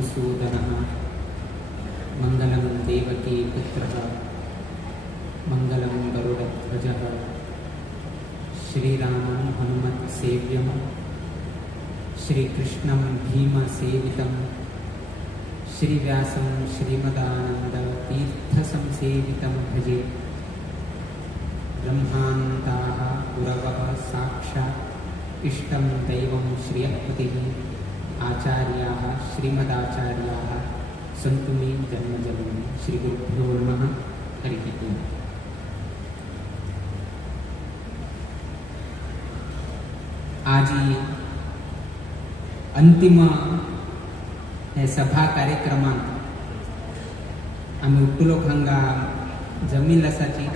मधुसूदनः मङ्गलं देवकी पुत्रः मङ्गलं गरुडध्वजः श्रीरामं हनुमत्सेव्यं श्रीकृष्णं भीमसेवितं श्रीव्यासं श्रीमदानन्दतीर्थसंसेवितं भजे। ब्रह्मान्ताः गुरवः साक्षात् इष्टं दैवं श्रियःपतिः आचार्याः श्रीमदाचार्याः सन्तु मे जन्मजन्मनि। श्रीगुरुभ्यो नमः। हरिः ओम्। आज अंतिम हे सभा कार्यक्रमात आम्ही उठलो हांगा जमील आसाची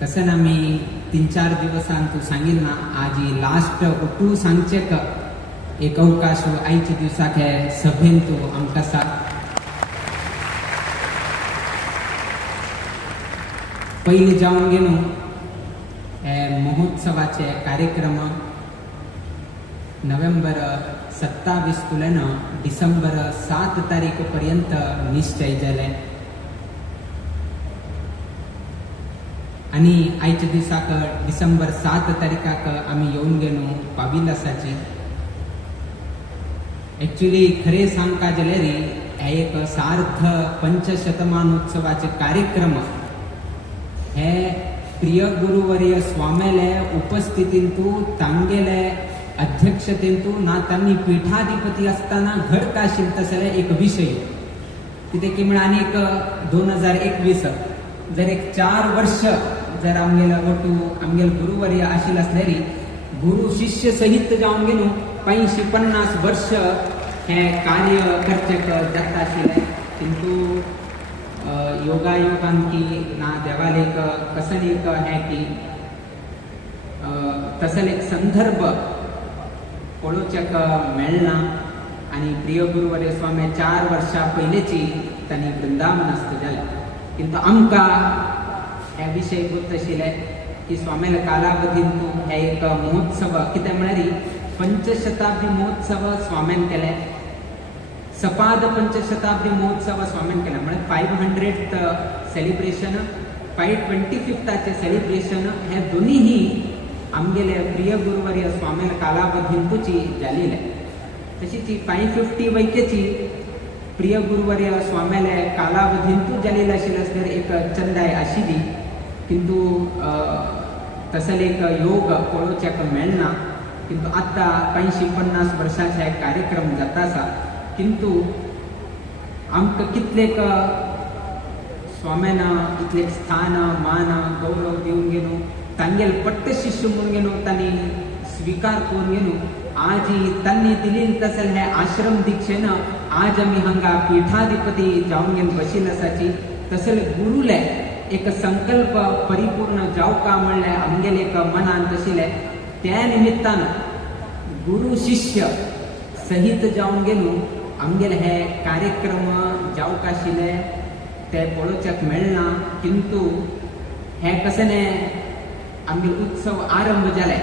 तसं आम्ही 3-4 दिवसांतू सांगिल ना आज लास्ट उठू सांगचे का एक अवकाश आयच्या दिवसाक हे सभेंतू आमकां सा पयलीं जावन गेलो हे महोत्सवाचे कार्यक्रम नोव्हेंबर 27 कुल्यान डिसेंबर 7 तारीख पर्यंत निश्चय जाले आणि आयच्या दिसाक डिसेंबर 7 तारीखाक आम्ही येऊन गेलो पाविल आसाची। एक्चुअली खरे सांगता जाल्यार हे एक सार्थ पंचशतमानोत्सवाचे कार्यक्रम हे प्रिय गुरुवर्य स्वामेले उपस्थितींतू तांगेले अध्यक्षतेंतू ना त्यांनी पीठाधिपती असताना घडका आशिल्लो तसले एक विषय कितें की म्हण आनीक 2021 जर एक 4 वर्ष जर आमगेला वटू आमगेल गुरुवर्य आशिल्लो आसल्यारी गुरु शिष्य सहित जावन गेलो 50 वर्ष हे कार्य करचेक जाता आशिल्लें। किंतु योगायोगान की ना देवालेक कसन एक है की तसल एक संदर्भ पळोवचेक मेळना आणि प्रिय गुरुवर्य स्वामी 4 वर्षां पयलींची तांणी वृंदावनस्थ जाले। किंतु आमकां हे विषय गोत आशिल्ले की स्वामेल कालावधींतू हे एक महोत्सव कितें म्हळ्यार पंचशताब्दी महोत्सव स्वामीन केले, सपाद पंचशताब्दी महोत्सव स्वामीन केले म्हणजे 500th सेलिब्रेशन 525th सेलिब्रेशन हे दोन्ही आमगेले प्रिय गुरुवर्य स्वामीन कालावधींतूची जालेले। तशीच 550 वैकेची प्रिय गुरुवर्य स्वामेले कालावधींतू जालेली आशिल्ली आसल्यार एक चंदाय आशिल्ली। किंतु तसले एक योग पळोवचेक मेळना। किंतु आतां 50 वर्षांचे कार्यक्रम जाता आसा। किंतु आमकां कितलेक स्वाम्यान इतलेक स्थान मान गौरव दिवन गेलो, तांगेल पट्ट शिष्य म्हणून गेलो, तांणी स्वीकार करून गेलो। आज तांणी दिली तसल हे आश्रम दीक्षेन आज आमी हांगा पीठाधिपती जावन गेलो बशिल्ले आसाची। तसल गुरुले एक संकल्प परिपूर्ण जावका म्हणले आमगेले एक मनान तशिले त्या निमित्तान गुरु शिष्य सहित जावन गेलो आमगेले हे कार्यक्रम जावक आशिल्ले ते पळोवचेक मेळना। किंतु हे कसने आमगे उत्सव आरंभ जाले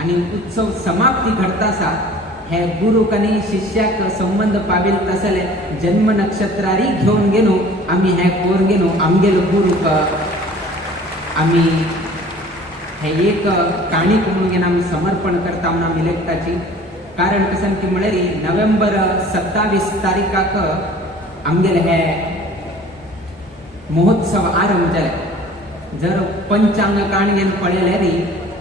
आणि उत्सव समाप्ती घडता आसा हे गुरुक आनी शिष्याक संबंध पाविल तसले जन्म नक्षत्रारी घेवन गेलो आमी हे कोर गेलो आमगेलो गुरुक आमी हे एक काणीक म्हणून घेवन आमी समर्पण करता म्हणून आमी लेखताची। कारण कसन की म्हळ्यार नोव्हेंबर 27 तारीखाक आमगेले हे महोत्सव आरंभ जाले। जर पंचांग काणयेन पळयल्यार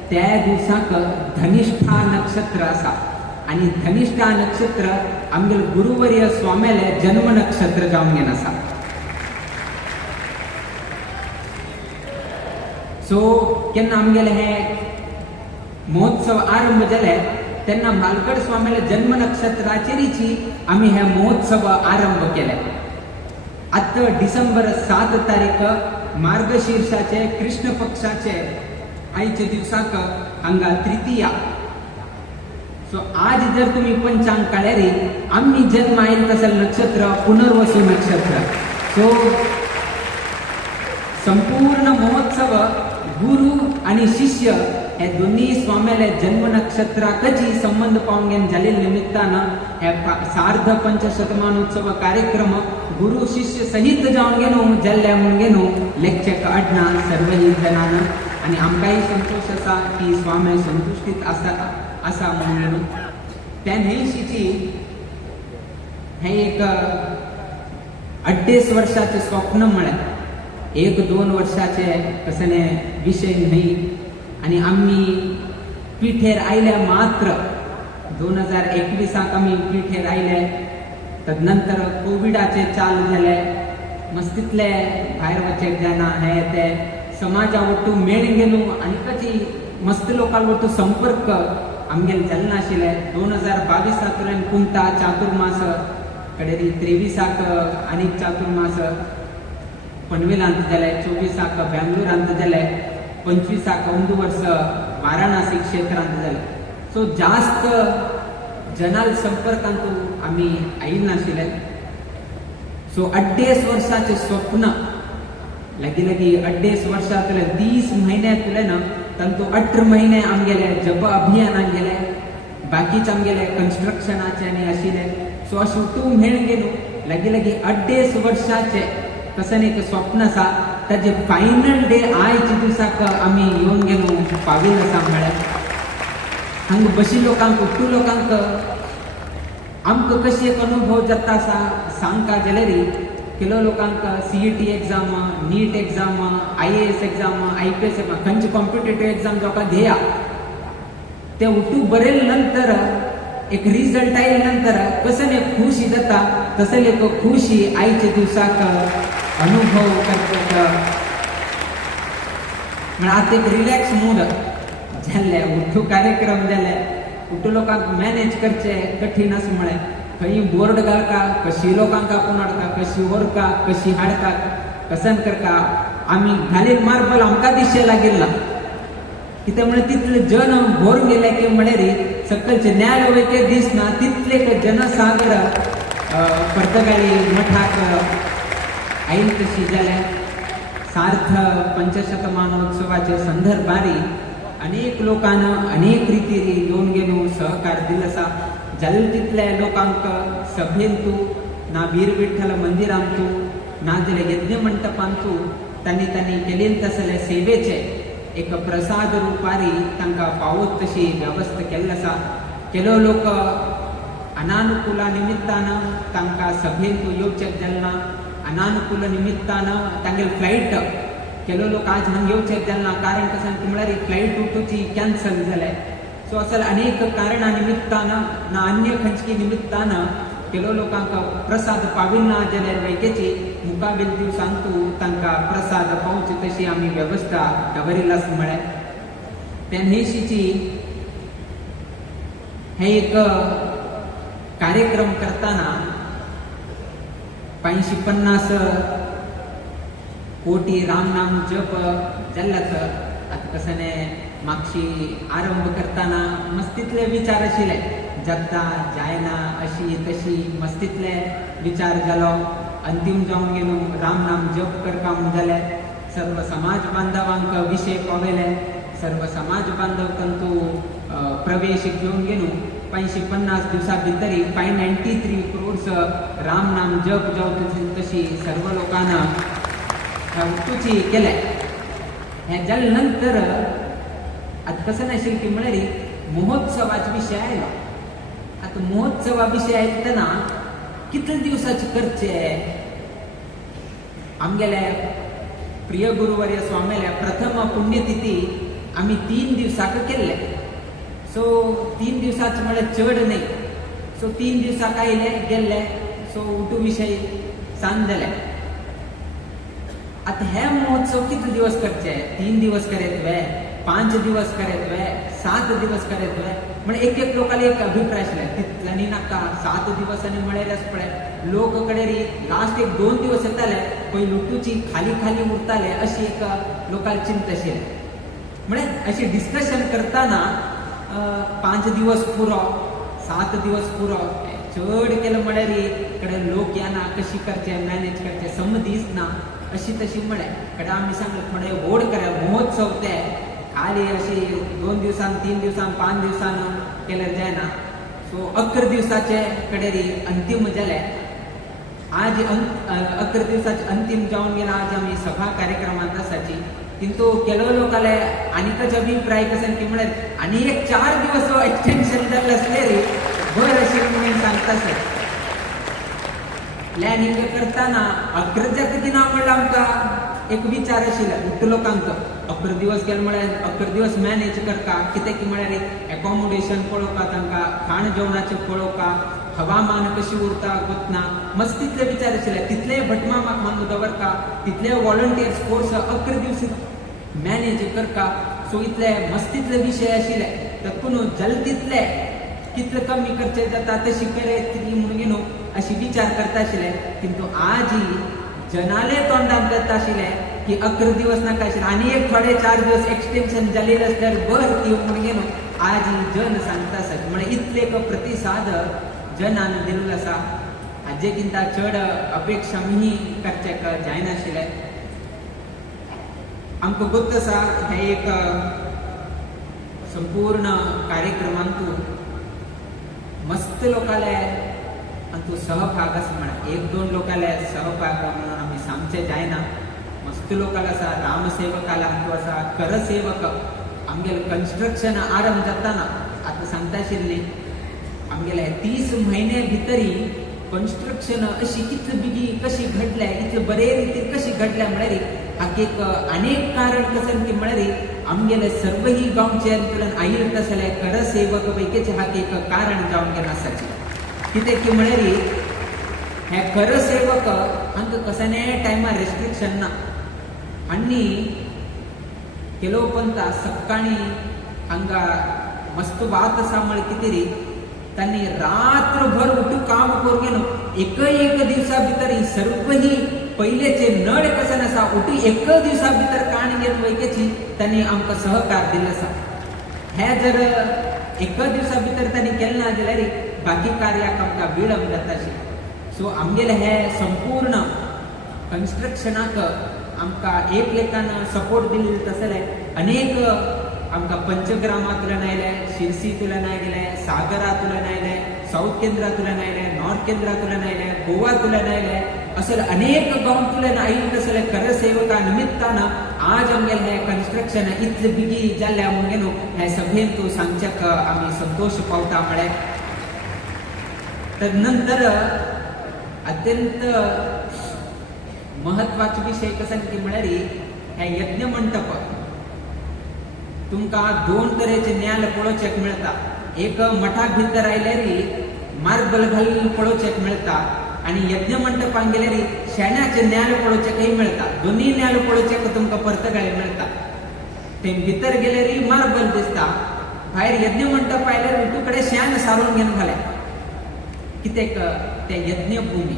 त्या दिवसाक धनिष्ठा नक्षत्र आसा आणि धनिष्ठा नक्षत्र आमगेले गुरुवर्य स्वामेले जन्म नक्षत्र जावन गेन आसा। सो केन्ना आमगेले हे महोत्सव आरंभ जाले तेन्ना मालकड स्वामीले जन्म नक्षत्राचेरीची आम्ही हे महोत्सव आरंभ केले। आता डिसेंबर 7 तारीख मार्गशीर्षाचे कृष्ण पक्षाचे आयच्या दिवसाक हांगा तृतीया। सो आज जर तुम्ही पंचांग काळ्यारी आम्ही जन्म आयल तसल नक्षत्र पुनर्वसू नक्षत्र। सो संपूर्ण महोत्सव गुरु आणि शिष्य हे दोन्ही स्वाम्याले जन्म नक्षत्राकची संबंध पाहून घेऊन झालेल्या निमित्तानं हे सार्ध पंचशतमानोत्सव कार्यक्रम गुरु शिष्य सहित जाऊन गेलो जल्ल्या म्हणून गेलो लेक्चर काढना सर्वही जणांना आणि आमकाही संतोष असा की स्वामी संतुष्टीत असा म्हणून गेलो. त्या नेशीची हे एक 28 वर्षाचे स्वप्न मिळे 1-2 वर्षाचे कसने विषय नाही. आणि आम्ही पिठेर आयल्या मात्र 2021 आम्ही पिठेर आयले. तदनंतर कोविडाचे चालू झाले मस्तितले भायर वचेक जाना हे ते समाजा वटू मेळ गेलो आणि कशी मस्त लोकांवरतू संपर्क आमगेल जाल नाशिले. 2022 कुंता चातुर्मास कडेरी 23 आणि चातुर्मास पनवेलांत जाले 24 बेंगलोरांत जाले 25 1 वर्ष वाराणसी क्षेत्रांत जाले. सो जास्त जनाल संपर्कांतू आम्ही आईल नाशिले. सो 28 वर्षाचे स्वप्न लगी 28 वर्षातले 30 महिने तुले ना तंतू 18 महिने आमगेले जप अभियानात गेले बाकीचे आमगेले कन्स्ट्रक्शनाचे आणि आशिले. सो अशी तू मेळ गेलो लगी 28 वर्षाचे कसं एक स्वप्न असा त्याचे फायनल डे आयच्या दिवसाक आम्ही येऊन गेलो पावील असा म्हळ्यार हांग बशी लोकांक उठू लोकांक आमकां कशी एक अनुभव जाता असा सांगता जाल्यार केलो लोकांक CET exam NEET exam IAS exam IPS exam खंयची कॉम्पिटेटिव्ह एग्जाम जावका ध्येया ते उठू बरेल नंतर एक रिझल्ट आयल नंतर कसं एक खुशी जाता तसं एक खुशी आयच्या दिवसाक अनुभव करतात. म्हणजे आता एक रिलॅक्स मूड झाले उठू कार्यक्रम झाले उठू लोकांक मॅनेज करचे कठीण असं म्हणे खंय बोर्ड घालका कशी लोकांक आपूण हाडका कशी व्हरका कशी हाडका कसन करका आम्ही घालीन मार्बल आमकां दिशे लागिल्ला कित्याक म्हळ्यार तितले जन भरून गेले की म्हळ्यार सकलचे न्याय वयके दिसना तितले जनसागर पर्तगाळी मठाक आईल तशी जाल्या. सार्थ पंचशतमानोत्सवाच्या संदर्भारी अनेक लोकांना अनेक रितीने येऊन गेलो सहकार दिलसा. जल तिथल्या लोकांक सभेंतू ना वीर विठ्ठल मंदिरांतू ना जाल्यार यज्ञ मंडपांतू त्यांनी केले तसले सेवेचे एक प्रसाद रुपारी तांकां पावत तशी व्यवस्था केल्ली आसा. केलो लोक अनानुकुला निमित्तानं तांकां सभेंतू येवचें जालना अनानुकूल निमित्तानं तांगेल फ्लाईट केलो लोक आज हांगा येवचें जालना कारण कशें म्हळ्यार फ्लाईट उठूची कॅन्सल जाले. सो असल अनेक कारणां निमित्तानं ना अन्य खंयची निमित्तानं केलो लोकांक प्रसाद पाविना जाल्यार वैकेची मुकाबील दिवसांतू तांकां प्रसाद पावचे तशी आमी व्यवस्था दवरिल्ली आसा. म्हळ्यार त्या नेशीची हे एक कार्यक्रम करताना 550 कोटी रामनाम जप जाल्ल्यात. आता कसं मागशी आरंभ करताना मस्तीतले विचार आशिल्ले जगता जायना अशी तशी मस्तीतले विचार जालो. अंतिम जावन गेलो रामनाम जप करपा म्हूण जाले. सर्व समाज बांधवांक विषय पावयले. सर्व समाज बांधव तंतू प्रवेश घेवन गेलो. 550 दिवसा भितरी 593 crores रामनाम जप जावची तशी सर्व लोकांना उठूची केले. हे जाल नंतर आता कसं नाशिल की म्हळ्यार महोत्सवाचा विषय आयलो. आता महोत्सवा विषय आयतना कितले दिवसाचे करचे आमगेले प्रिय गुरुवर्य स्वामीले प्रथम पुण्यतिथी आम्ही 3 दिवसाक केल्ले. सो 3 दिवसाचे म्हळ्यार चड नाही. सो 3 दिवसाक आयले गेल्ले. सो उठू विषय सांग जाले. आता हे महोत्सव कितले दिवस करचे 3 दिवस करेत वे 5 दिवस करेत वे 7 दिवस करेत वे म्हणजे एक लोकांना एक अभिप्राय आसले तितल्यानी नाका 7 दिवस आनी म्हळ्यारच पळय लोक कडेन लास्ट एक 2 दिवस येताले पळय लुटूची खाली खाली उरताले अशी एक लोकांची चिंता आशिल्ली. म्हणजे अशी डिस्कशन करताना 5 दिवस पुरो 7 दिवस पुरो चड केलं म्हळ्यार कडेन लोक येना कशी करचे मॅनेज करचे समज दिसना अशी तशी म्हळ्यार कडेन आमी सांगलें थोडे व्हड करा महोत्सव ते खाली अशी 2 दिवसान 3 दिवसान 5 दिवसान केल्यार जायना. सो 11 दिवसाचे कडेरी अंतिम जाले. आज 11 दिवसाचे अंतिम जावन गेला. आज आम्ही सभा कार्यक्रमांत आसाची. किंतु ಕೆಲವು लोकाले आनीकच अभिप्राय कसन की म्हळ्यार आनी एक 4 दिवस एक्सटेंशन जाल्ले असले रे बरं अशें म्हणून सांगता सर. प्लॅनिंग करताना 11च्या कितें म्हणल्यार आमकां एक विचार आशिल्लो उठ लोकांक 11 दिवस गेले म्हळ्यार 11 दिवस मॅनेज करता. कितें की म्हळ्यार एकोमोडेशन पळोवपा, तांकां खाण जेवणाचें पळोवपा, हवामान कशी उरता गोतना, मस्त तितले विचार आशिल्ले. तितले भटमामाक मानू दवरता, तितले वॉलंटियर्स कोर्स 11 दीस मॅनेज करता. सो इतले मस्त तितले विशय आशिल्ले. तातून जल तितले कितले कमी करचे जाता तशी करे ती म्हणून न्हू अशी विचार करता आशिल्ले. किंतु आज जनाले तोंडात जाता आशिल्ले की 11 दिवस नाका आशिल्ले आनी एक थोडे 4 दिवस एक्सटेंशन जालेले असल्यार बरं ती म्हणून न्हू आज जन सांगता आसत. म्हणजे इतले प्रतिसाद जनान दिल्लो आसा. हाजेकिंता चड अपेक्षा मी करचेक जायनाशिल्ले. आमकां गोत आसा हे एक संपूर्ण कार्यक्रमांतू मस्त लोकाले अंतू सहभाग आसा. म्हणा 1-2 लोकाले सहभाग म्हणून आमी सांगचे जायना. मस्त लोकाल आसा. रामसेवकाला अंतू आसा. करसेवक आमगेले कन्स्ट्रक्शन आरंभ जाताना आतां सांगता आशिल्ली आमगेले 30 म्हयने भितरी कन्स्ट्रक्शन अशी कितली बेगी कशी घडले, इतले बरे रितीन कशी घडल्या म्हळ्यार हाक एक अनेक कारण कसन की म्हळ्यार आमगेले सर्वही गांवचे अंतर्गत आयल तसले करसेवक पैकीचे हाक एक कारण जावन गेला आसाची. कितें की म्हळ्यार हे करसेवक हांकां कसले टायमार रेस्ट्रिक्शन ना. आनी केलो पंता सकाळी हांगा मस्त वात आसा म्हळ्यार कितें रे त्यांनी रात्रभर उठून काम करून गेलो. एक दिवसा भितर सर्व ही पहिलेचे नळ कसन आसा उठी एक दिवसा भितर काण घेवन वयकेची त्यांनी आमकां सहकार दिल्लो आसा. हे जर एक दिवसा भितर त्यांनी केलें ना जाल्यार बाकी कार्याक आमकां विळंब जाता आशिल्लो. सो आमगेले हे संपूर्ण कन्स्ट्रक्शनाक आमकां एक लेखान सपोर्ट दिल्ले तसले अनेक आमकां पंचग्रामांतल्यान आयले, शिरसींतल्यान आयले, सागरांतल्यान आयले, साऊथ केंद्रांतल्यान आयले, नॉर्थ केंद्रांतल्यान आयले, गोवांतल्यान आयले, असे अनेक गांवतल्यान आयिल्ले तसले करसेवका निमित्तान आज आमगेले हे कन्स्ट्रक्शन इतले बेगी जाल्ले म्हणून हे सभेन तूं सांगच्याक आमी संतोष पावता. म्हळ्यार तदनंतर अत्यंत महत्वाचे विषय कसन की म्हळ्यार हे यज्ञ मंडप तुमकां 2 तरेचे न्याल पळोवचेक मेळटा. एक मठाक भितर आयल्यार मार्बल घालून पळोवचेक मेळटा आनी यज्ञ मंडपाक गेल्यार शेण्याचे न्याल पळोवचेकय मेळटा. दोन्ही न्याल पळोवचेक तुमकां परतगाळी मेळटा. ते भितर गेल्यार मार्बल दिसता, भायर यज्ञ मंडप आयल्यार उठू कडेन शेण सारून घेवन घाले. कित्याक ते यज्ञ भूमी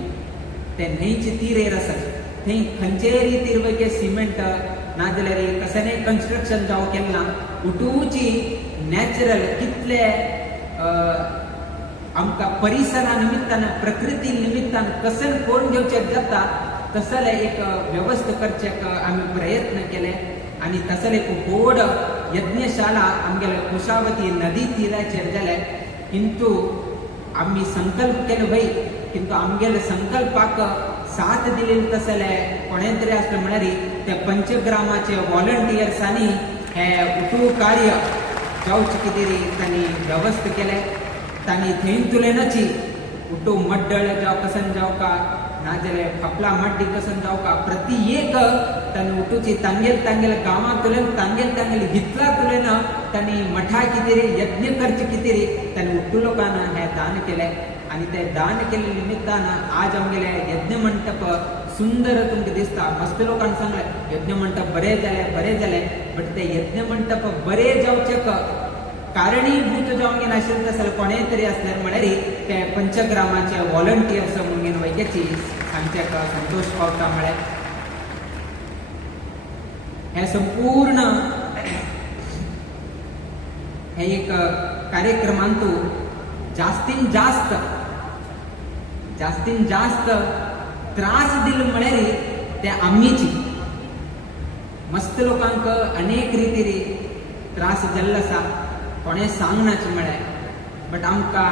ते न्हंयचे तीरेर आसा. थंय खंयचेय तीर सिमेंट नाजाल्यार कसले कन्स्ट्रक्शन जावं केलें ना. उठूची नॅचरल कितले आमकां परिसरा निमित्तान प्रकृती निमित्तान कसन करून घेवचेक जाता तसले एक व्यवस्था करचेक आमी प्रयत्न केले. आनी तसले एक व्हड यज्ञशाला आमगेले कुशावती नदी तीराचेर जाले. किंतु आमी संकल्प केलो भाई, किंतु आमगेले संकल्पाक साथ दिले तसले कोणें तरी आसले म्हळ्यार त्या पंचग्रामाचे वॉलंटियर्सांनी हे उठू कार्य जावचे कितें तांणी व्यवस्था केले. तांणी थंयतुल्यानची उठू मड्डळ जावं कसन जावका नाजाल्यार फापला मड्डी कसन जावका प्रति एक तांणी उठूची तांगेल गांवांतल्यान तांगेल हितला तुलेन तांणी मठा कितें यज्ञ करचे कितें तांणी उठू लोकांना हे दान केले. आणि ते दान केले निमित्तान आज आमगेले यज्ञ मंडप सुंदर तुमकां दिसता. मस्त लोकांनी सांगले यज्ञ मंडप बरे जाले बट ते यज्ञ मंडप बरे जावचेक कारणीभूत जावन गेले आशिल्ले तसले कोणेय तरी आसल्यार म्हळ्यार ते पंचग्रामाचे वॉलंटियर्स म्हणून वैद्यची सांगच्याक संतोष पावता. म्हळ्यार हे संपूर्ण हे एक कार्यक्रमांतू जास्तीन जास्त त्रास दिले म्हळ्यार ते आम्हीची. मस्त लोकांक अनेक रितीन त्रास जाल्लो आसा कोणें सांगनाचें म्हळ्यार बट आमकां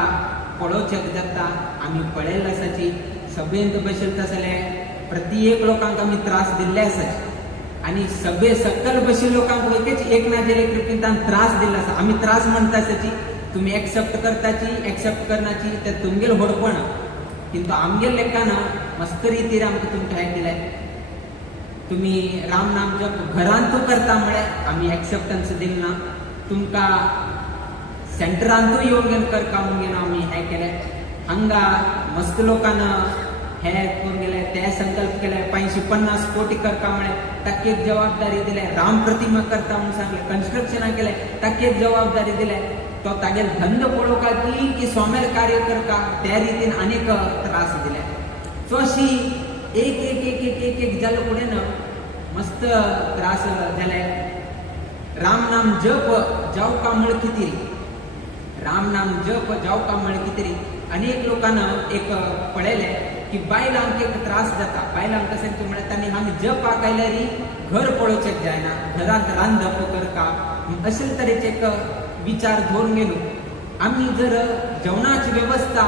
पळोवचें जाता आमी पळयल्लें आसाची सभेंत बसयले आसले प्रत्येक लोकांक आमी त्रास दिल्ले आसाचे आनी सभे सकल बशिल्ले लोकांक वयतेच एक ना एक रितीन त्रास दिल्लो आसा आमी त्रास म्हणटा आसाची तुमी एक्सेप्ट करताची एक्सेप्ट करनाची ते तुमगेर होडपण किंतु आमगेर लेखान मस्त रितीन आमकां तुमकां हें दिलें तुमी राम नाम जप घरांतू करता म्हळ्यार आमी एक्सेप्टन्स दिलना तुमकां सेंटरांतूय येवन करता म्हणून आमी हें केलें हांगा मस्त लोकांन हे करून गेले ते संकल्प केले 550 कोटी करता म्हळ्यार ताका एक जबाबदारी दिले राम प्रतिमा करता म्हणून सांगले कन्स्ट्रक्शना केले ताका एक जबाबदारी दिले तो तागेर धंदो पळोवका की सोमेल कार्य करता त्या रितीन अनेक त्रास दिले सो अशी एक एक एक एक एक एक जाले फुडें मस्त त्रास जाले राम नाम जप जावका म्हळ कितें राम नाम जप जावका म्हळ कितें अनेक लोकांना एक पळयले की बायलांक एक त्रास जाता बायलांक कशें की म्हळ्यार तांणी हांगा जपाक आयल्यारी घर पळोवचें जायना घरांत रांदप करता अशे तरेचे एक विचार धरून गेलो आमी जर जेवणाची वेवस्था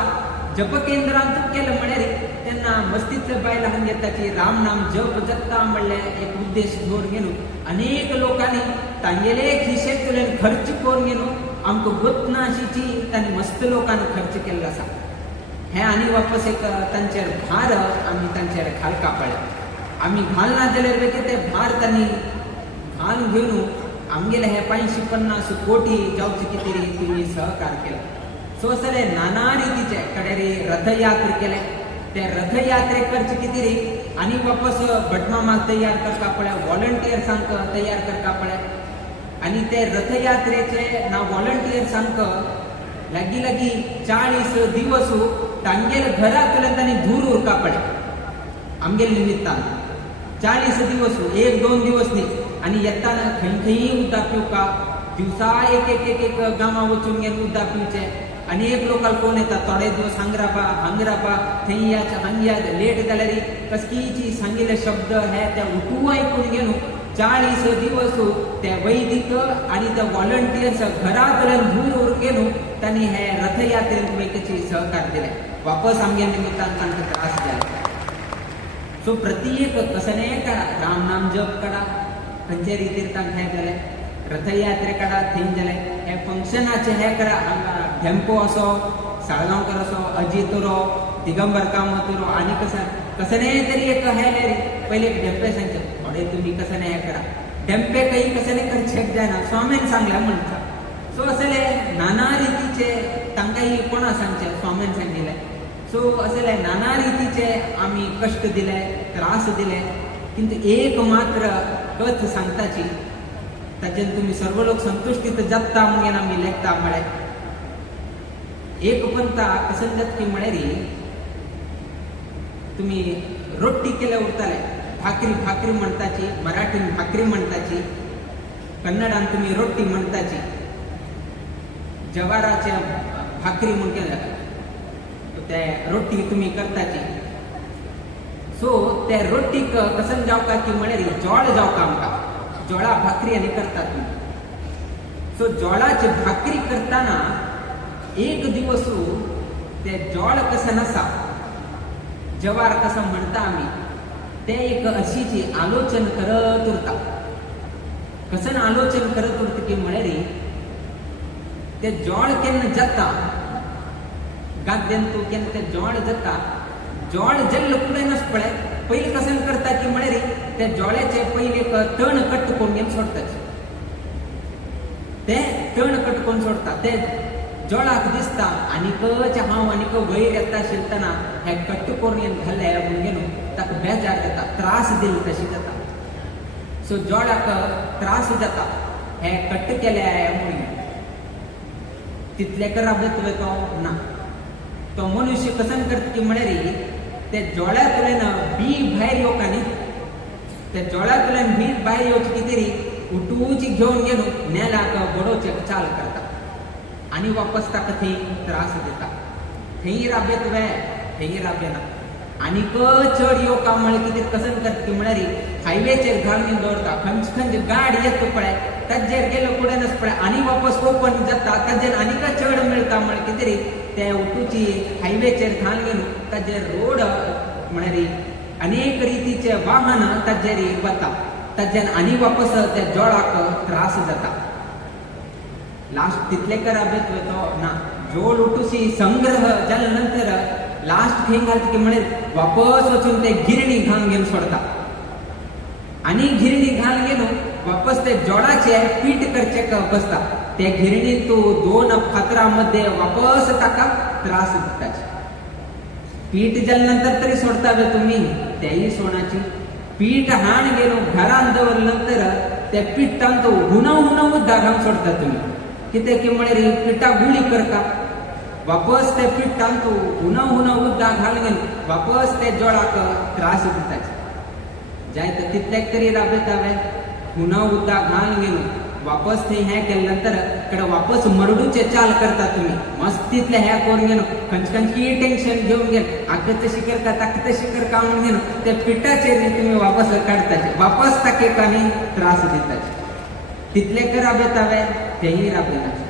जप केंद्रांतूच केलं म्हळ्यार तेन्ना मस्तीतले बायलां हांगा ताची राम नाम जप जाता म्हणले एक उद्देश धरून गेलो अनेक लोकांनी तांगेले खिशेंतल्यान खर्च करून गेलो आमकां गत ना अशीची तांणी मस्त लोकांनी खर्च केल्लो आसा हे आनी वापस एक तांचेर भार आमी तांचेर घालका पळय आमी घालना जाल्यार वेगळे ते भार तांणी घालून घेवन आमगेले हे 550 कोटी जावचे कितें तुमी सहकार केला सो सरे नाना रितीचे कडेरी रथयात्रा केले ते रथयात्रेक करचे कितें आनी वापस भटमामाक तयार करता पळय वॉलंटियर्सांक तयार करता पळय आनी ते रथयात्रेचे ना वॉलंटियर्सांक लागी 40 दिवस तांगेल घरांतल्यान तांणी दूर उरका पळय आमगेल निमित्तान 40 दिवस 1-2 दिवस न्ही आनी येताना खंय उदक पिवका दिवसा एक एक एक एक गांवां वचून गेले उदक पिवचे आनी एक लोकल फोन येता थोडे दिवस हांगरापा थंय याच हांग या लेट जाल्यार कसकीची सांगिल्ले शब्द हे ते उठू आयकून गेलो 40 दिवस ते वैदिक आनी ते वॉलंटियर्स घरांतल्यान दूर उरून गेलो तांणी हे रथयात्रेक वयकेची सहकार दिले वापस आमगे निमित्तान तांकां त्रास जाले सो प्रत्येक कसने करा राम नाम जप करा खंयचे रितीन तांकां हें जालें रथयात्रे करा थंय जालें हे फंक्शनाचे हे करा हांगा ढेंपो असो साळगांवकर असो अजितुरो दिगंबर कामतुरो आनी कसने तरी एक हे पहिले ढेंपे सांगचे थोडे तुमी कसने हे करा ढेंपे काही कसने करचेक जायना स्वामीन सांगल्या म्हणटा सो असले नाना रितीचे तांकांय कोणा सांगचे स्वामीन सांगिल्ले सो असले नाना रितीचे आमी कश्ट दिले त्रास दिले किंतु एक मात्र कथ सांगताची ताचेर तुमी सर्व लोक संतुष्टीत जाता म्हणून आमी लेखता म्हळ्यार एक पंथा कशें जाता की म्हळ्यार तुमी रोट्टी केले उरताले भाकरी म्हणटाची मराठीन भाकरी म्हणटाची कन्नडान तुमी रोट्टी म्हणटाची जवाराचे भाकरी म्हण केले ते रोट्टी तुमी करताची सो ते रोट्टीक कसन जावका की म्हळ्यार जोळ जावका आमकां जोळा भाकरी आनी करतात तुमी सो जोळाची भाकरी करताना एक दिवस ते जोळ कसं आसा जवार कसं म्हणता आमी ते एक अशीची आलोचन करत उरता कसन आलोचन करत उरता की म्हळ्यार ते जोळ केन्ना जाता गाद्यान तूं केन्ना ते जोळ जाता जोळ जेल्लो फुडें पळय पयलीं कसन करता की म्हळ्यार ते जोळ्याचे पयलीं एक तण कट्ट करून घेवन सोडटाचे ते तण कट्ट करून सोडटा ते जोळाक दिसता आनीक हांव आनीक वयर येता शिरतना हे कट्ट करून घाले म्हणून गेलो ताका बेजार जाता त्रास दिले तशी जाता सो जोळाक त्रास जाता हे कट्ट केले म्हणून तितले कराब जातले तो ना तो मनुष्य कसन करता की म्हळ्यार ते जोळ्यातल्यान बी भायर येवका न्ही ते जोळ्यातल्यान बी भायर येवची कितें उठूची घेवन गेलो नेलाक बडोवचे चाल करता आनी वापस ताका थंय त्रास दिता थंय राबयत वे थंय राबयना आनीक चड येवका म्हळ्यार कितें कसन करता की म्हळ्यार हायवेचेर घालून दवरता खंयची खंयची गाडी येता पळय ताजेर गेलो फुडेनच पळय आनी वापस ओपन जाता ताजेर आनीक चड मेळटा म्हळ्यार कितें रे ते उठूची हायवेचेर घालून गेलो ताजेर रोड म्हळ्यार अनेक रितीचे वाहन ताजेर वता ताजेर आनी वापस त्या जोळाक त्रास जाता. लास्ट तितले कराबे तो ना जोड उठूशी संग्रह जाल्या नंतर लास्ट खंय घालता की म्हळ्यार वापस वचून ते गिरणी घालून घेवन सोडता आनी गिरणी घालून गेलो वापस ते जोडाचे पीठ करचे बसता त्या गिरणीत तूं 2 फातरां मध्ये वापस ताका त्रास दिताचे. पीठ जाल्या नंतर तरी सोडता वे तुम्ही तेही सोणाची पीठ हाण गेलो घरान दवरल्या नंतर त्या पिठान तो हुनव घालून सोडता तुम्ही कितें की म्हळ्यार पिठा गुळी करता वापस ते पिठान तूं हुनव उदक घालून गेलो वापस ते जोडाक त्रास दिताचे. जायत तितलेक तरी राबयतावे हुनव उदक घालून गेलो वापस थंय हें केल्या नंतर कडे वापस मरडूचे चाल करता तुम्ही मस्त तितले हें करून गेलो खंयची टेन्शन घेवन गेलो हाका तशी करता ताका तशी करता म्हणून गेलो त्या पिठाचेर तुम्ही वापस काडताचे वापस ताका आनी त्रास दिताचे. तितले राबयतावे तेही राबयताचे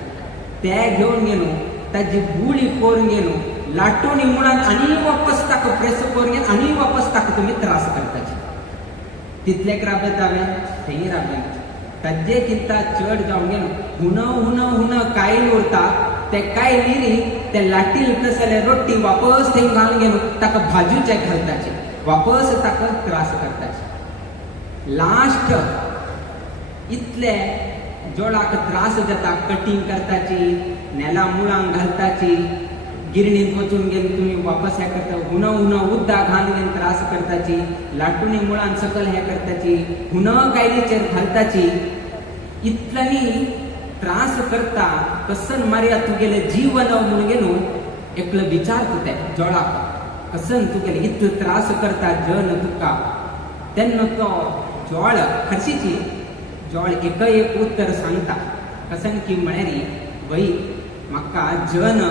ते घेवन गेलो ताजी गुळी करून गेलो लाटून मुळान आनी वापस ताका प्रेस करून गेलो आनी वापस ताका तुम्ही त्रास करताचे. तितलेक राबयतावे तेही राबयताचे. ताजे किंता चड जावन गेलो हुन कायल उरता ते कायलीरी ते लाटील तसले रोट्टी वापस थंय घालून गेलो ताका भाजूचे घालताचे वापस ताका त्रास करताचे. लास्ट इतले जोडाक त्रास जाता कटिंग करताची नेला मुळांक घालताची गिरणीत वचून गेलो तुम्ही वापस हे करता हुन उदक घालून गेलो त्रास करताची लाटून मुळान सकल हे करताची हुन कायलीचेर घालताची इतल्यानी त्रास करता कसन मारिया तुगेले जीवन म्हणून गेलो एकलो विचारता ते जोडाक कसन तुगेले इतलो त्रास करता जन तुका तेन्ना तो जोळ हरशीची जोळ एक उत्तर सांगता कसन की म्हळ्यार वय म्हाका जन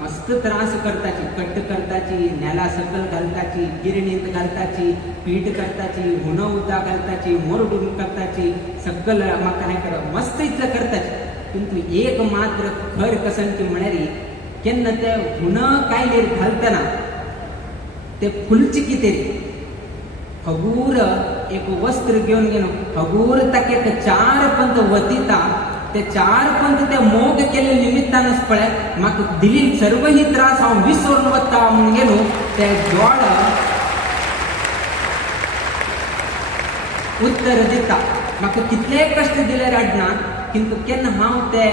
मस्त त्रास करताची कट्ट करताची नेला सकल घालताची गिरणीत घालताची पीठ करताची हुन उदक घालताची मोरडून करताची सकल म्हाका हें कर मस्त इतलें करताची किंतु एक मात्र खर कसन की म्हळ्यार केन्ना ते हुन कायलेर घालतना ते फुलचे कितें हगूर एक वस्त्र घेवन गेलो हगूर ताका 4 पंत वतिता ते 4 पंत ते मोग केले निमित्तानच पळय म्हाका दिली सर्व ही त्रास हांव विसरून वता म्हणून गेलो ते जोड उत्तर दिता म्हाका कितले कश्ट दिले राडना किंतु केन्ना हांव ते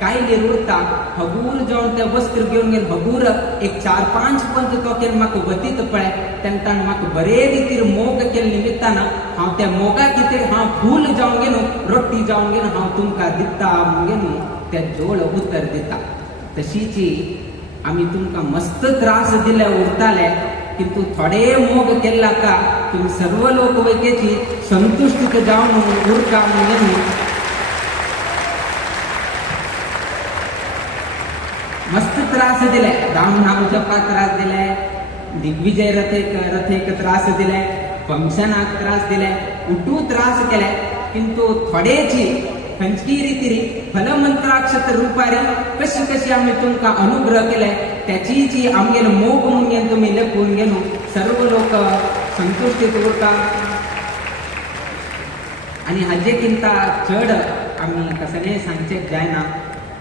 कायलेर उरता हगूर जावन ते वस्त्र घेवन गेलो हगूर एक 4-5 पंत तो केन्ना म्हाका वतीत पळय तेन्ना म्हाका बरे रितीर मोग केले निमित्तान हांव त्या मोगा कितें हांव फूल जावन गेलो रोट्टी जावन गेलो हांव तुमकां दिता म्हणून गेलो ते जोड उत्तर दिता. तशीची आमी तुमकां मस्त त्रास दिले उरताले किंतु थोडे मोग केला का तुम्ही सर्व लोक वैकेची संतुष्ट जावन उरता म्हणून गेलो मस्त त्रास दिले राम नाम जपा त्रास दिले दिग्विजय रथेक त्रास दिले फंक्शनाक त्रास दिले उठू त्रास केले किंतु थोडेची खंयची रितीरी फलमंत्राक्षर रुपारी कशी कशी आम्ही तुमकां अनुग्रह केले त्याची जी आमगेलो मोग म्हणून तुम्ही लेपून गेलो सर्व लोक संतुष्टीत उरता आणि हाजे किंता चड आम्ही कसले सांगचे जायना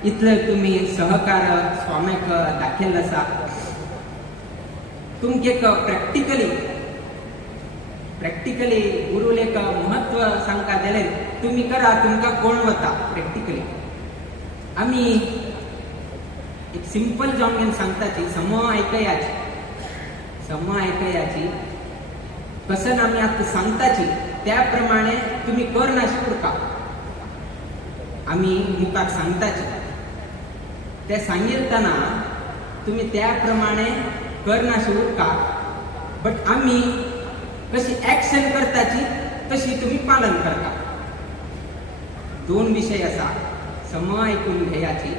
इतले तुम्ही सहकार स्वाम्याक दाखयल्लो आसा. तुमकां एक प्रॅक्टिकली गुरुले एक महत्व सांगता जाल्यार तुम्ही करा तुमकां कोण वता प्रॅक्टिकली आमी एक सिंपल जावन घेवन सांगताची सम आयकयाची कसन आमी आतां सांगताची त्या प्रमाणे तुम्ही करनाशी उरता आमी मुखार सांगताची ते सांगितना तुम्ही त्या प्रमाणे करनाशी उरता बट आमी कशी ऍक्शन करताची तशी तुम्ही पालन करता. 2 विषय आसा सम आयकून घेयाची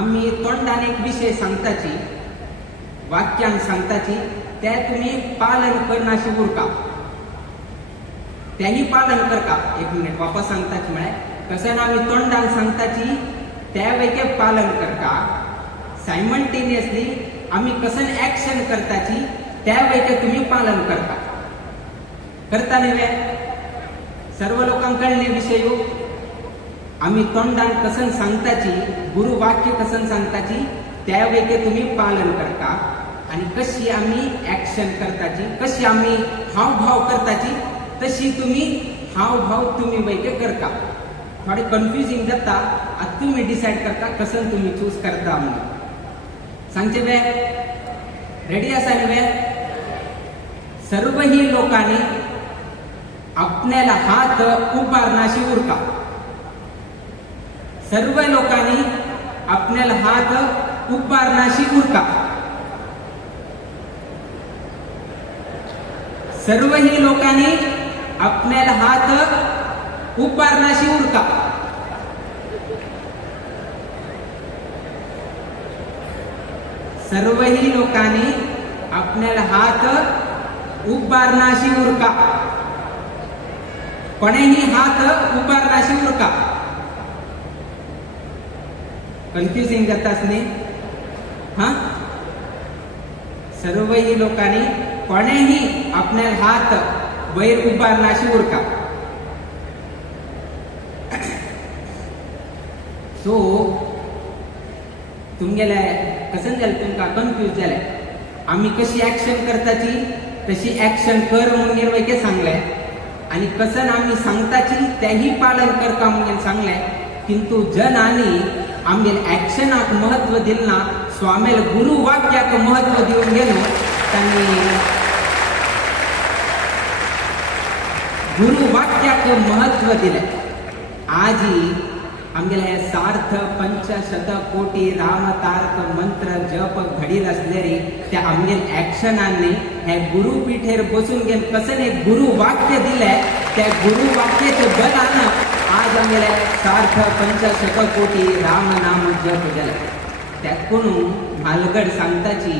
आमी तोंडान एक विषय सांगताची वाक्यां सांगताची त्या तुम्ही पालन करनाशी उरका, त्यांनी पालन करका. एक मिनिट वापस सांगताची म्हळ्यार कसं आम्ही तोंडान सांगताची त्या वेळी पालन करता, सायमल्टेनियसली आम्ही कसं ऍक्शन करताची त्या वेळी तुम्ही पालन करता. करता नव्हे सर्व लोकांक कळणे विषय आम्ही तोंडान कसं सांगताची, गुरु वाक्य कसं सांगताची त्या वेळी तुम्ही पालन करता. आणि कशी आम्ही ऍक्शन करताची, कशी आम्ही हावभाव करताची तशी तुम्ही हावभाव तुम्ही वैके करता. थोडे कन्फ्युजिंग जाता, आता तुम्ही डिसाइड करता कसं तुम्ही चूज करता म्हणून. सांगचे वे रेडी असा वे. सर्वही लोकांनी आपल्याला हात उभारनाशी उरका. सर्व लोकांनी आपल्याला हात उभारनाशी उरका. सर्वही लोकांनी आपल्याला हात उभारनाशी उरका. सर्वही लोकांनी आपल्याला हात उभारनाशी उरका. कोणीही हात उभारनाशी उरका. कन्फ्युजिंग जाताच नाही हा. सर्वही लोकांनी कोणीही आपल्याला हात वैर उभारनाशी उरका. सो तुमगेले कसं झालं, तुमका कन्फ्युज झालंय. आम्ही कशी ऍक्शन करताची तशी ऍक्शन कर म्हणून वैके सांगलंय. आणि कसं आम्ही सांगताची त्याही पालन करता म्हणून सांगलंय. किंतु जन आणि आमगे ऍक्शनाक महत्व दिलं ना, स्वामीला गुरु वाक्याक महत्व देऊन गेलो. त्यांनी गुरु वाक्याक महत्व दिलंय. आजी आमगेले सार्थ पंचशत कोटी राम तारक मंत्र जप घडील असलेली त्या आमगेल ऍक्शनांनी हे गुरुपीठेर बसून गेल कसं एक गुरु वाक्य दिलंय. त्या गुरु वाक्याचे बलानं आज आमगेले सार्थ पंचशत कोटी राम नाम जप झाले. त्यातून मालगड सांगताची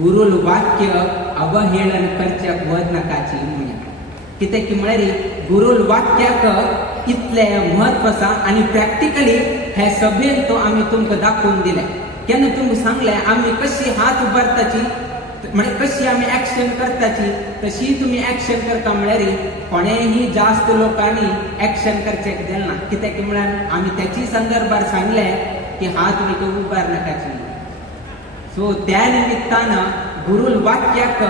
गुरुल वाक्य अवहेळन करच्याक वद नकाची म्हणून. कित्याक म्हळ्यार गुरुल वाक्याक इतले महत्व आसा आणि प्रॅक्टिकली हे सभेन तो आम्ही तुमकां दाखवून दिले. केन्ना तुमकां सांगले आम्ही कशी हात उबारताची म्हणजे कशी आम्ही ऍक्शन करताची तशी तुम्ही ऍक्शन करता. म्हळ्यार कोणेही जास्त लोकांनी ऍक्शन करचेक दिलं ना. कित्याक म्हळ्यार आम्ही त्याची संदर्भात सांगले की हात विक उबार नकाची. सो त्या निमित्तानं गुरुल वाक्याक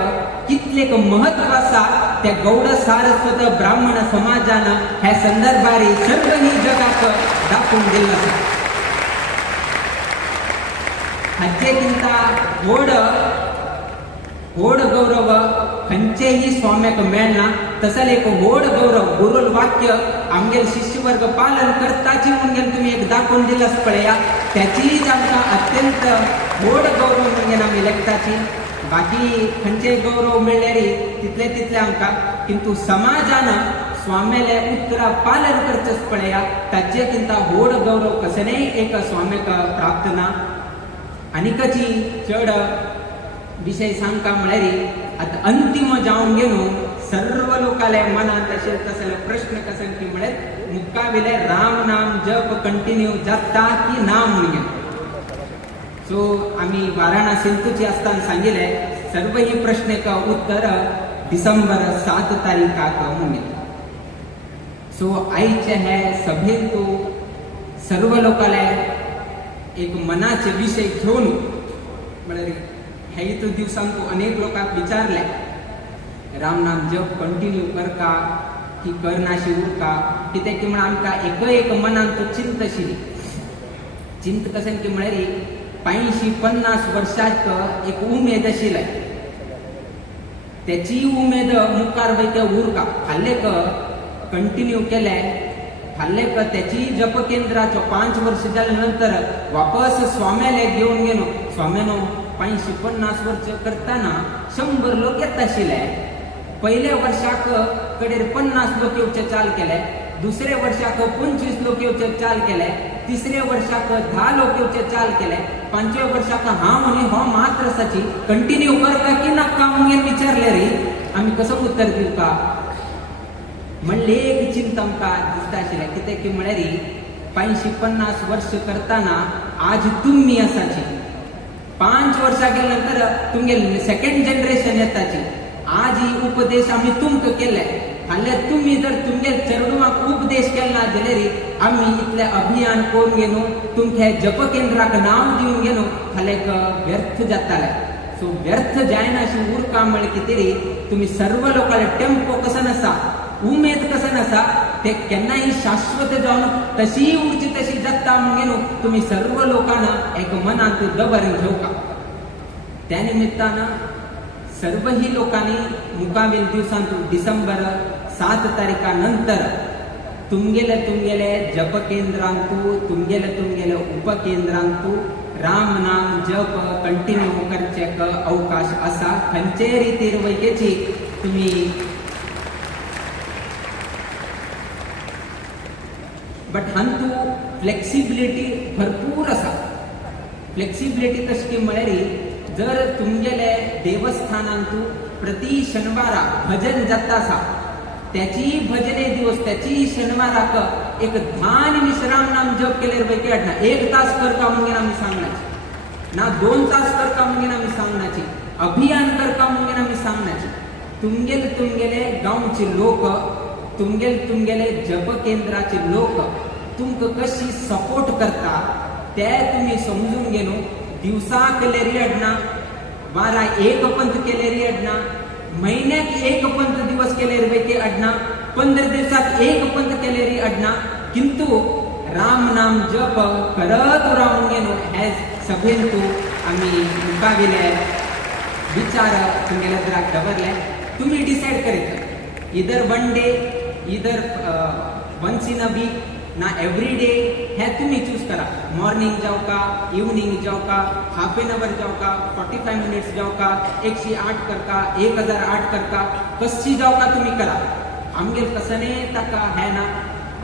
कितलेक महत्व आसा त्या गौड सारस्वत ब्राह्मण समाजानं ह्या संदर्भारी सर्वही जगाक दाखवून दिलं आसा. हाचेकिंता व्हड गौरव खंयचेही स्वाम्याक मेळना. तसले एक व्हड गौरव गुरुल वाक्य आमगेल शिष्यवर्ग पालन करताची म्हणून तुम्ही एक दाखवून दिलास पळया. त्याचीच आमकां अत्यंत व्हड गौरव म्हणून आमी लेखताची. बाकी खंयचे गौरव मेळ्ळ्यार तितले तितले आमकां. किंतु समाजानं स्वाम्याले उतरां पालन करचेच पळया ताचेकिंता व्हड गौरव कसलेय एक स्वाम्याक प्राप्त ना. आनीकची चड विषय सांगता म्हळ्यार आता अंतिम जावन गेलो सर्व लोकांले मनात तशें तसले प्रश्न कसन की म्हळ्यार मुक्काविले राम नाम जप कंटिन्यू जाता की ना म्हणून. सो आम्ही वाराणसींतूची असताना सांगितले सर्व ही प्रश्नेक उत्तर डिसेंबर 7 तारीखाक म्हणून. सो आईचे हे सभेत सर्व लोकांले एक मनाचे विषय घेऊन म्हळ्यार हे इतू दिवसांक अनेक लोकांक विचारले राम नाम जप कंटिन्यू करता की करनाशी उरता. कित्याक की म्हळ्यार आमकां एक मनान तो चिंत आशिल्ली. चिंत कशें की म्हळ्यार 50 वर्षात एक उमेद आशिल्ली. त्याची उमेद मुखार वयता उरका. फाल्लेक कंटिन्यू केले. फाल्लेक त्याची जप केंद्राचो 5 वर्ष जाल्या नंतर वापस स्वाम्याले घेऊन गेलो. स्वाम्यानो 50 वर्ष करताना 100 लोक येत आशिल्ले. पहिल्या वर्षाक कडेर 50 लोक येवचे चाल केले. दुसऱ्या वर्षाक 25 लोक येवचे चाल केले. तिसऱ्या वर्षाक 10 लोक येवचे चाल केले. 5व्या वर्षाका हा म्हणे हो मात्र साची कंटिन्यू करता की नक्का म्हणून विचारले रे आम्ही कसं उत्तर देऊ का म्हणले एक चिंता आमका दिसता आशिल्लें कितें की म्हळ्यार 50 वर्ष करताना आज तुम्ही असाची 5 वर्षा गेल्यानंतर तुमगे सेकंड जनरेशन येताची आज ही उपदेश आम्ही तुमक केले फाल्यां तुम्ही जर तुमगे चेडवाक उपदेश केला जाल्यार आम्ही इतले अभियान करून गेलो तुमच्या जप केंद्राक नाव दिवन गेलो फाल्यां व्यर्थ जाताले सो व्यर्थ जायना अशी उरका म्हळ्यार कितें तुम्ही सर्व लोकांना टेम्पो कसं नसा उमेद कसं नसा ते केन्नाही शाश्वत जावन तशी उरची तशी जगता म्हणून तुम्ही सर्व लोकांना एक मनात दबरून घेवका त्या निमित्तानं सर्वही लोकांनी मुकावेल दिवसांत डिसेंबर 7 तारखेनंतर तुमगेले जप केंद्रांतू तुमगेले उपकेंद्रांतू राम नाम जप कंटिन्यू करचेक अवकाश असा खंयचे रितीर वैकेची तुम्ही बट हांतू फ्लेक्सिबिलिटी भरपूर असा फ्लेक्सिबिलिटी कशी म्हळ्यार जर तुमगेले देवस्थानांतू प्रति शनिवारा भजन जाता आसा त्याची भजने दिवस त्याची शनिवाराक एक 10 निमिष राम नाम जप केल्यार वैकी अडना 1 तास करता म्हणून आम्ही सांगनाची ना 2 तास करता म्हणून आम्ही सांगनाची अभियान करता म्हणून आम्ही सांगनाची तुमगेले गांवचे लोक तुमगेले जप केंद्राचे लोक तुमक कशी सपोर्ट करता ते तुम्ही समजून गेलो दिवसा केलेरी अडना वारा 1 पंथ केलेरी अडना महिन्यात 1 पंथ दिवस केलेरी वैकी अडना 15 दिवसात 1 पंथ केलेरी अडना किंतु राम नाम जप करत राहून गेलो हे सभेन तू आम्ही मुकाविले विचार तुमगेल्या जराक दवरले तुम्ही डिसाइड करीत इधर 1 डे इधर वन्स इन अ वीक ना एवरी डे हे तुम्ही चूज करा मॉर्निंग जाऊ का इवनिंग जाऊ का हाफ एन अवर जाऊ का 45 मिनिट्स जाऊ का 108 करका 1008 करका कशी जाऊ का तुम्ही करा आमगे कसने ताका है ना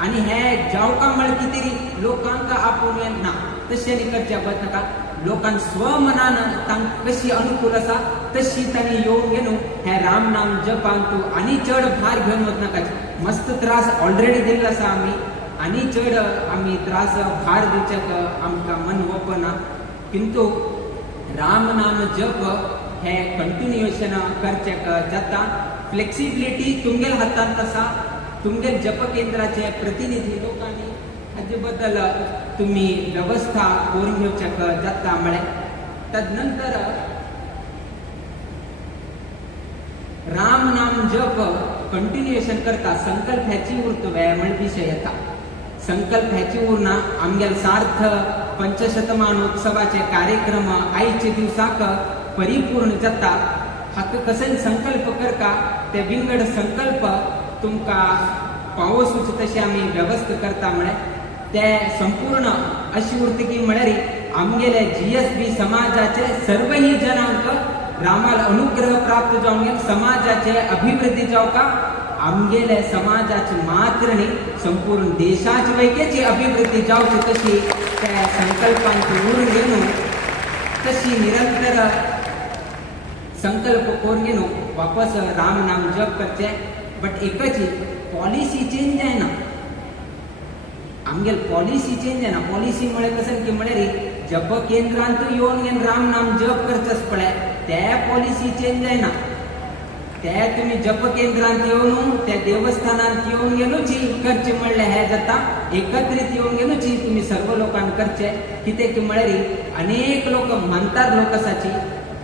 आणि हे जाऊ का म्हळ किती लोकांका आपून ना तशे करच्या बत नका लोकांक स्वमनान तांक कशी अनुकूल असा तशी तांणी येऊन गेलो हे राम नाम जपांतू आणि चढ भार घेऊन वच नका मस्त त्रास ऑलरेडी दिल्लो आसा आम्ही आणि चढ आम्ही त्रास भार दिवच्याक आमकां मन ओपना किंतु राम नाम जप हे कंटिन्युएशन करचेक जाता फ्लेक्सिबिलिटी तुमगेल हातांत आसा तुमगेल जप केंद्राचे प्रतिनिधी लोकांनी हाजे बद्दल तुम्ही व्यवस्था करून घेवच्याक जाता म्हळ्यार तदनंतर राम नाम जप कंटिन्युएशन करता संकल्प ह्याची उरतो वेळ विषय येता संकल्प ह्याची उरना आमगेल सार्थ पंचशतमानोत्सवाचे कार्यक्रम आईचे दिवसाक परिपूर्ण जाता हाक कसन संकल्प करका ते विंगड संकल्प तुमका पावसूच तशी आम्ही व्यवस्था करता म्हळ्यार ते संपूर्ण अशी उरते की म्हळ्यार आमगेले GSB समाजाचे सर्वही जनांक रामाल अनुग्रह प्राप्त जावन गेल समाजाचे अभिवृद्धी जावका आमगेले समाजाची मात्र न्ही संपूर्ण देशाची वैकेची अभिवृद्धी जावची तशी त्या संकल्पांत उरून गेलो तशी निरंतर संकल्प करून गेलो वापस राम नाम जप करचे बट एकच पॉलिसी चेंज जायना आमगेल पॉलिसी चेंज जायना पॉलिसी मुळे कसं की म्हळ्यार जप केंद्रांत येऊन गेन राम नाम जप करचेच पळय त्या पॉलिसी चेंज जायना त्या तुम्ही जप केंद्रांत येऊन त्या देवस्थानांत येऊन गेलोची करचे म्हणले हे जाता एकत्रित येऊन गेलोची तुम्ही सर्व लोकांना करचे किते की म्हळ्यार अनेक लोक म्हणतात लोकसाची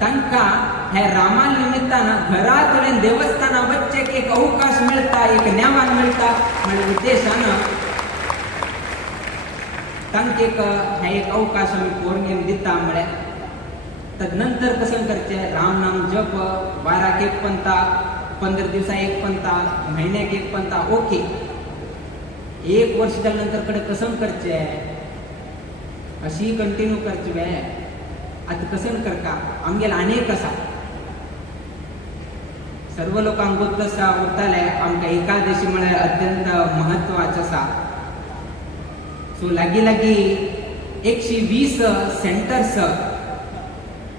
तांका हे रामा निमित्तानं घरात देवस्थाना वच्चे एक अवकाश मिळता एक न्यावान मिळता म्हणजे उद्देशानं तांक एक हे एक अवकाश आम्ही पोरगेन दिता म्हळ्यार तदनंतर कसं करचे राम नाम जप 12 एक पंथा 15 दिवसा एक पंथा महिन्याक एक पंथा ओके 1 वर्ष जाल्यानंतर कडे कसं करचे अशी कंटिन्यू करचे वे आता कसं करका आमगेल अनेक असा सर्व लोकांक गोत आसा उरताले आमकां एकादशी म्हळ्यार अत्यंत महत्वाचें आसा सो लागीं 120 सेंटर्स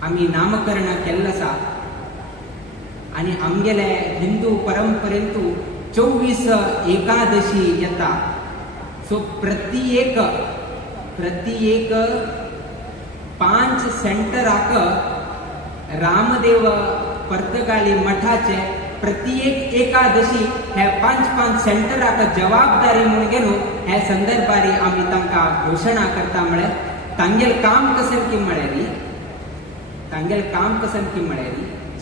आम्ही नामकरण केल्लं आसा आणि आमगेले हिंदू परंपरेंतू 24 एकादशी येता. सो प्रति एक 5 सेंटराक रामदेव पर्तगाळी मठाचे प्रत्येक एकादशी हे 5 सेंटराक जबाबदारी म्हणून घेऊन ह्या संदर्भारी आम्ही तांकां घोषणा करता. म्हळ्यार तांगेल काम कसन की म्हळ्यार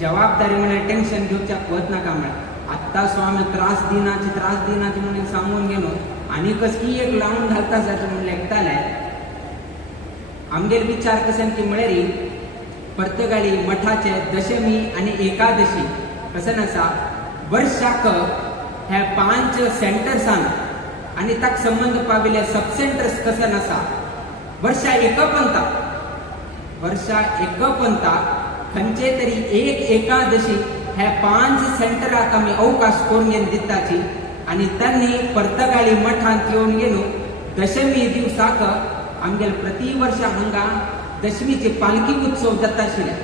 जबाबदारी म्हळ्यार टेन्शन घेवच्याक वच नाका. म्हळ्यार आत्ता सो आमी त्रास दिनाचे म्हणून सांगून गेलो आनी कसकी एक लावून घालता जाता म्हणून लेखताले. आमगेर विचार कसन की म्हळ्यार पर्तगाळी मठाचे दशमी आणि एकादशी कसन आसा वर्षाक हे 5 सेंटर्सान आणि ताक संबंध पाविले सब सेंटर्स कसन आसा वर्षा एक पंता खंयचे तरी एक एकादशी हे 5 सेंटराक आमी अवकाश करून घेवन दिताची. आणि त्यांनी पर्तगाळी मठांत येवन गेलो दशमी दिवसाक आमगेल प्रति वर्ष हांगा दशमीचे पालखी उत्सव जाता आशिल्ले.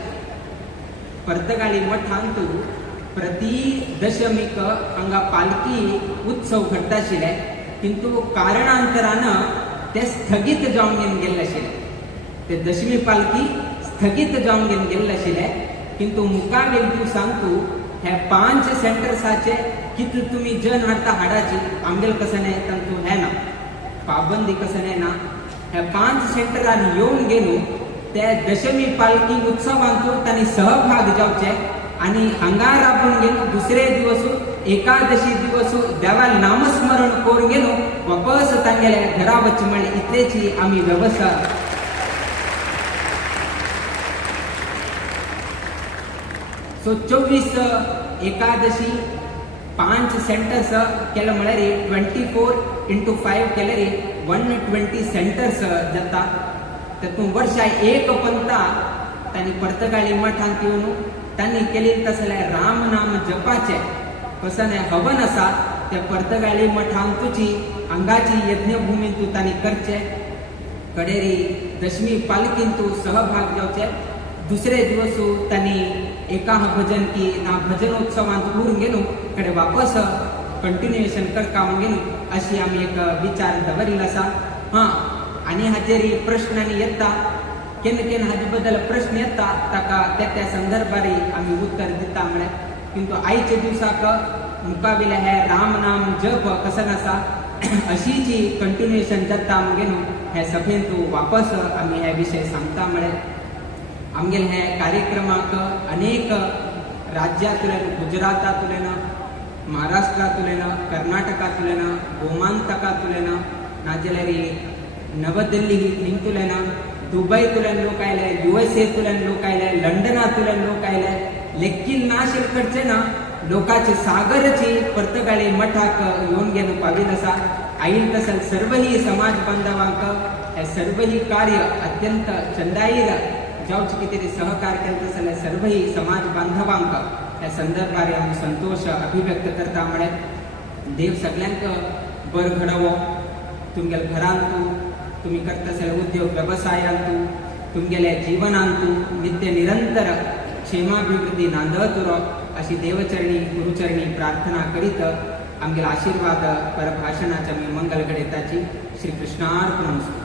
पर्तगाळी मठांत प्रति दशमीक हांगा पालखी उत्सव घडता आशिल्ले, किंतु कारणांतरान ते स्थगीत जावन गेल्ले आशिल्ले. ते दशमी पालखी स्थगीत जावन गेल्ले आशिल्ले. किंतु मुखावेल दिवसांतू हे 5 सेंटर्साचे कितले तुम्ही जन हाडता हाडाची आमगेल कसं नाही तंतू हे ना पाबंदी कसं नाही ना. हे 5 सेंटरान येऊन गेलो ते दशमी पालखी उत्सवांतू त्यांनी सहभाग जावचे आणि हांगा राबून गेलो दुसरे दिवस एकादशी दिवस देवाल नामस्मरण करून गेलो वापस तांगेले घरा वच्चे म्हळ्यार इतलेची आम्ही व्यवस्था. सो 24 एकादशी 5 सेंटर्स केले म्हळ्यार 24x5 केल्यार 120 सेंटर्स जाता. तातूंत वर्षा एक पंता तांणी पर्तगाळी मठांत येवन तांणी केली तसले राम नाम जपाचे कसं हवन आसा ते पर्तगाळी मठांतूची हांगाची यज्ञभुमींतू तांणी करचे. कडेरी दशमी पालखींतू सहभाग जावचे. दुसरे दिवस तांणी एका भजन की ना भजनोत्सवांत उरून गेलो कडे वापस कंटिन्युएशन करता म्हणून गेलो अशी आम्ही एक विचार दवरिल्लो आसा. आणि हाचेर प्रश्नांनी येता केन्ना हाचे बद्दल प्रश्न येता ताका त्या संदर्भारी आम्ही उत्तर दिता. म्हळ्यार किंतु आयच्या दिवसाक मुखावेले हे राम नाम जप कसं आसा अशी जी कंटिन्युएशन जाता म्हणून गेलो हे सभेंत वापस आम्ही हे विषय सांगता. म्हळ्यार आमगेले हे कार्यक्रमाक अनेक राज्यातुल्यान गुजरातातुल्यान महाराष्ट्रातुल्यान कर्नाटकातुल्यान गोमांतकातुल्यान नाजाल्यार नवदिल्ली हिंतुल्यान दुबयतुल्यान लोक आयले USA लोक आयले लंडनातुल्यान लोक आयले लेखील नाशिल करचे ना लोकांचे सागरची पर्तगाळी मठाक येवन गेलो पाविल आसा. आईल तसल सर्वही समाज बांधवांक हे सर्वही कार्य अत्यंत चंदाईर जावचे कितें सहकार केले तसले सर्वही समाज बांधवांक ह्या संदर्भार आमी संतोष अभिव्यक्त करता. म्हळ्यार देव सगळ्यांक बर घडवो. तुमगेल घरांतू तुम्ही करता आसले उद्योग व्यवसायांतू तुमगेले जिवनांतू नित्य निरंतर क्षेमाभिवृद्धी नांदत उरो अशी देवचरणी गुरुचरणी प्रार्थना करीत आमगेले आशीर्वाद परभाषणाच्या मी मंगल घडयताची. श्री कृष्णार्पणमस्तु.